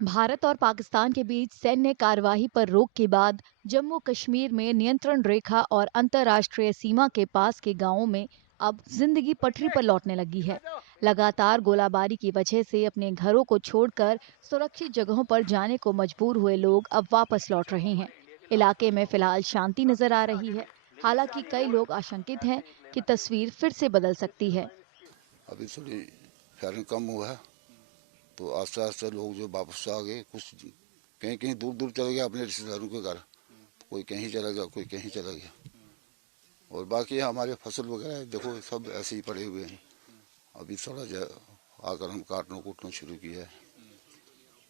भारत और पाकिस्तान के बीच सैन्य कार्यवाही पर रोक के बाद जम्मू कश्मीर में नियंत्रण रेखा और अंतर्राष्ट्रीय सीमा के पास के गांवों में अब जिंदगी पटरी पर लौटने लगी है। लगातार गोलाबारी की वजह से अपने घरों को छोड़कर सुरक्षित जगहों पर जाने को मजबूर हुए लोग अब वापस लौट रहे हैं। इलाके में फिलहाल शांति नजर आ रही है। हालांकि कई लोग आशंकित हैं कि तस्वीर फिर से बदल सकती है। अभी थोड़ी फायरिंग कम हुआ है तो आस्ते आस्ते लोग जो वापस आ गए, कुछ कहीं कहीं दूर दूर चले गए अपने रिश्तेदारों के घर। कोई कहीं चला गया, कोई कहीं चला गया। और बाकी हमारे फसल वगैरह देखो सब ऐसे ही पड़े हुए हैं। अभी थोड़ा आकर हम काटना कूटना शुरू किया है।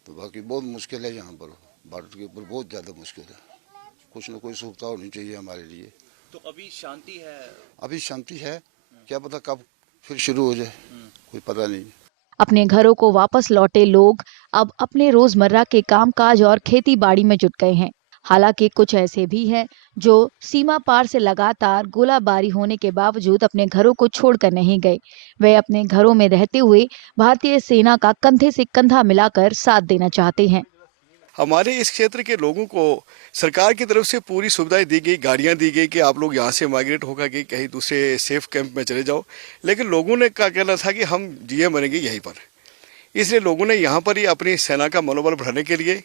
तो बाकी बहुत मुश्किल है यहाँ पर, बॉर्डर के ऊपर बहुत ज़्यादा मुश्किल है। कुछ न कोई सुविधा होनी चाहिए हमारे लिए। तो अभी शांति है? अभी शांति है, क्या पता कब फिर शुरू हो जाए, कोई पता नहीं। अपने घरों को वापस लौटे लोग अब अपने रोजमर्रा के कामकाज और खेती बाड़ी में जुट गए हैं। हालांकि कुछ ऐसे भी हैं जो सीमा पार से लगातार गोलाबारी होने के बावजूद अपने घरों को छोड़कर नहीं गए। वे अपने घरों में रहते हुए भारतीय सेना का कंधे से कंधा मिलाकर साथ देना चाहते हैं। हमारे इस क्षेत्र के लोगों को सरकार की तरफ से पूरी सुविधाएं दी गई, गाड़ियां दी गई कि आप लोग यहाँ से माइग्रेट होकर के कहीं दूसरे सेफ कैंप में चले जाओ। लेकिन लोगों ने क्या कहना था कि हम जिए मरेंगे यहीं पर। इसलिए लोगों ने यहाँ पर ही अपनी सेना का मनोबल बढ़ाने के लिए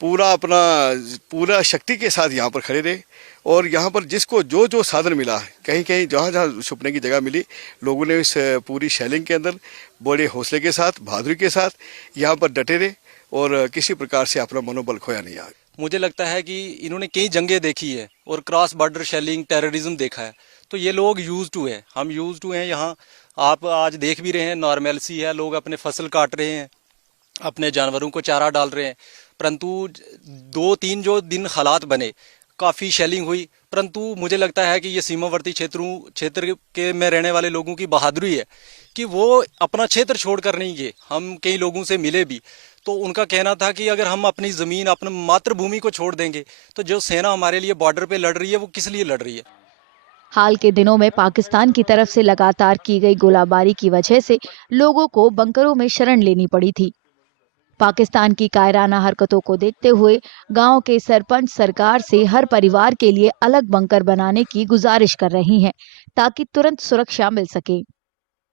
पूरा शक्ति के साथ यहाँ पर खड़े रहे। और यहाँ पर जिसको जो जो साधन मिला, कहीं कहीं जहाँ जहाँ छुपने की जगह मिली, लोगों ने इस पूरी शेलिंग के अंदर बड़े हौसले के साथ, बहादुरी के साथ यहाँ पर डटे रहे और किसी प्रकार से अपना मनोबल खोया नहीं। आ मुझे लगता है कि इन्होंने कई जंगें देखी है और क्रॉस बॉर्डर शेलिंग, टेररिज्म देखा है, तो ये लोग यूज टू है, हम यूज टू हैं। यहाँ आप आज देख भी रहे हैं, नॉर्मलसी है, लोग अपने फसल काट रहे हैं, अपने जानवरों को चारा डाल रहे हैं। परंतु 2-3 जो दिन हालात बने, काफ़ी शेलिंग हुई, परंतु मुझे लगता है कि ये सीमावर्ती क्षेत्र के में रहने वाले लोगों की बहादुरी है कि वो अपना क्षेत्र छोड़कर नहीं गए। हम कई लोगों से मिले भी, तो उनका कहना था कि अगर हम अपनी ज़मीन, अपनी मातृभूमि को छोड़ देंगे तो जो सेना हमारे लिए बॉर्डर पे लड़ रही है वो किस लिए लड़ रही है। हाल के दिनों में पाकिस्तान की तरफ से लगातार की गई गोलाबारी की वजह से लोगों को बंकरों में शरण लेनी पड़ी थी। पाकिस्तान की कायराना हरकतों को देखते हुए गांव के सरपंच सरकार से हर परिवार के लिए अलग बंकर बनाने की गुजारिश कर रही हैं ताकि तुरंत सुरक्षा मिल सके।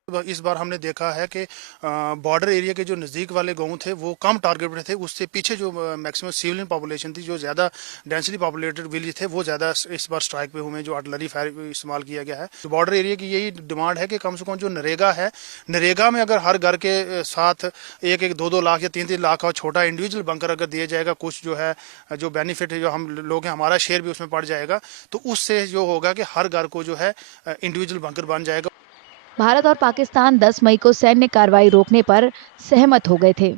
इस बार हमने देखा है कि बॉर्डर एरिया के जो नज़दीक वाले गांव थे वो कम टारगेटेड थे। उससे पीछे जो मैक्सिमम सिविलियन पॉपुलेशन थी, जो ज़्यादा डेंसली पॉपुलेटेड विलेज थे, वो ज़्यादा इस बार स्ट्राइक पे हुए, जो आर्टिलरी फायर इस्तेमाल किया गया है। तो बॉर्डर एरिया की यही डिमांड है कि कम से कम जो नरेगा है, नरेगा में अगर हर घर के साथ 1-2 लाख या 3-3 लाख का छोटा इंडिविजुअल बंकर अगर दिया जाएगा, कुछ जो है जो बेनिफिट है जो हम लोग हैं, हमारा शेयर भी उसमें पड़ जाएगा, तो उससे जो होगा कि हर घर को जो है इंडिविजुअल बंकर बन जाएगा। भारत और पाकिस्तान 10 मई को सैन्य कार्रवाई रोकने पर सहमत हो गए थे।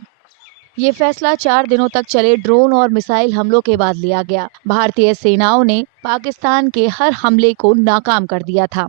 ये फैसला 4 दिनों तक चले ड्रोन और मिसाइल हमलों के बाद लिया गया। भारतीय सेनाओं ने पाकिस्तान के हर हमले को नाकाम कर दिया था।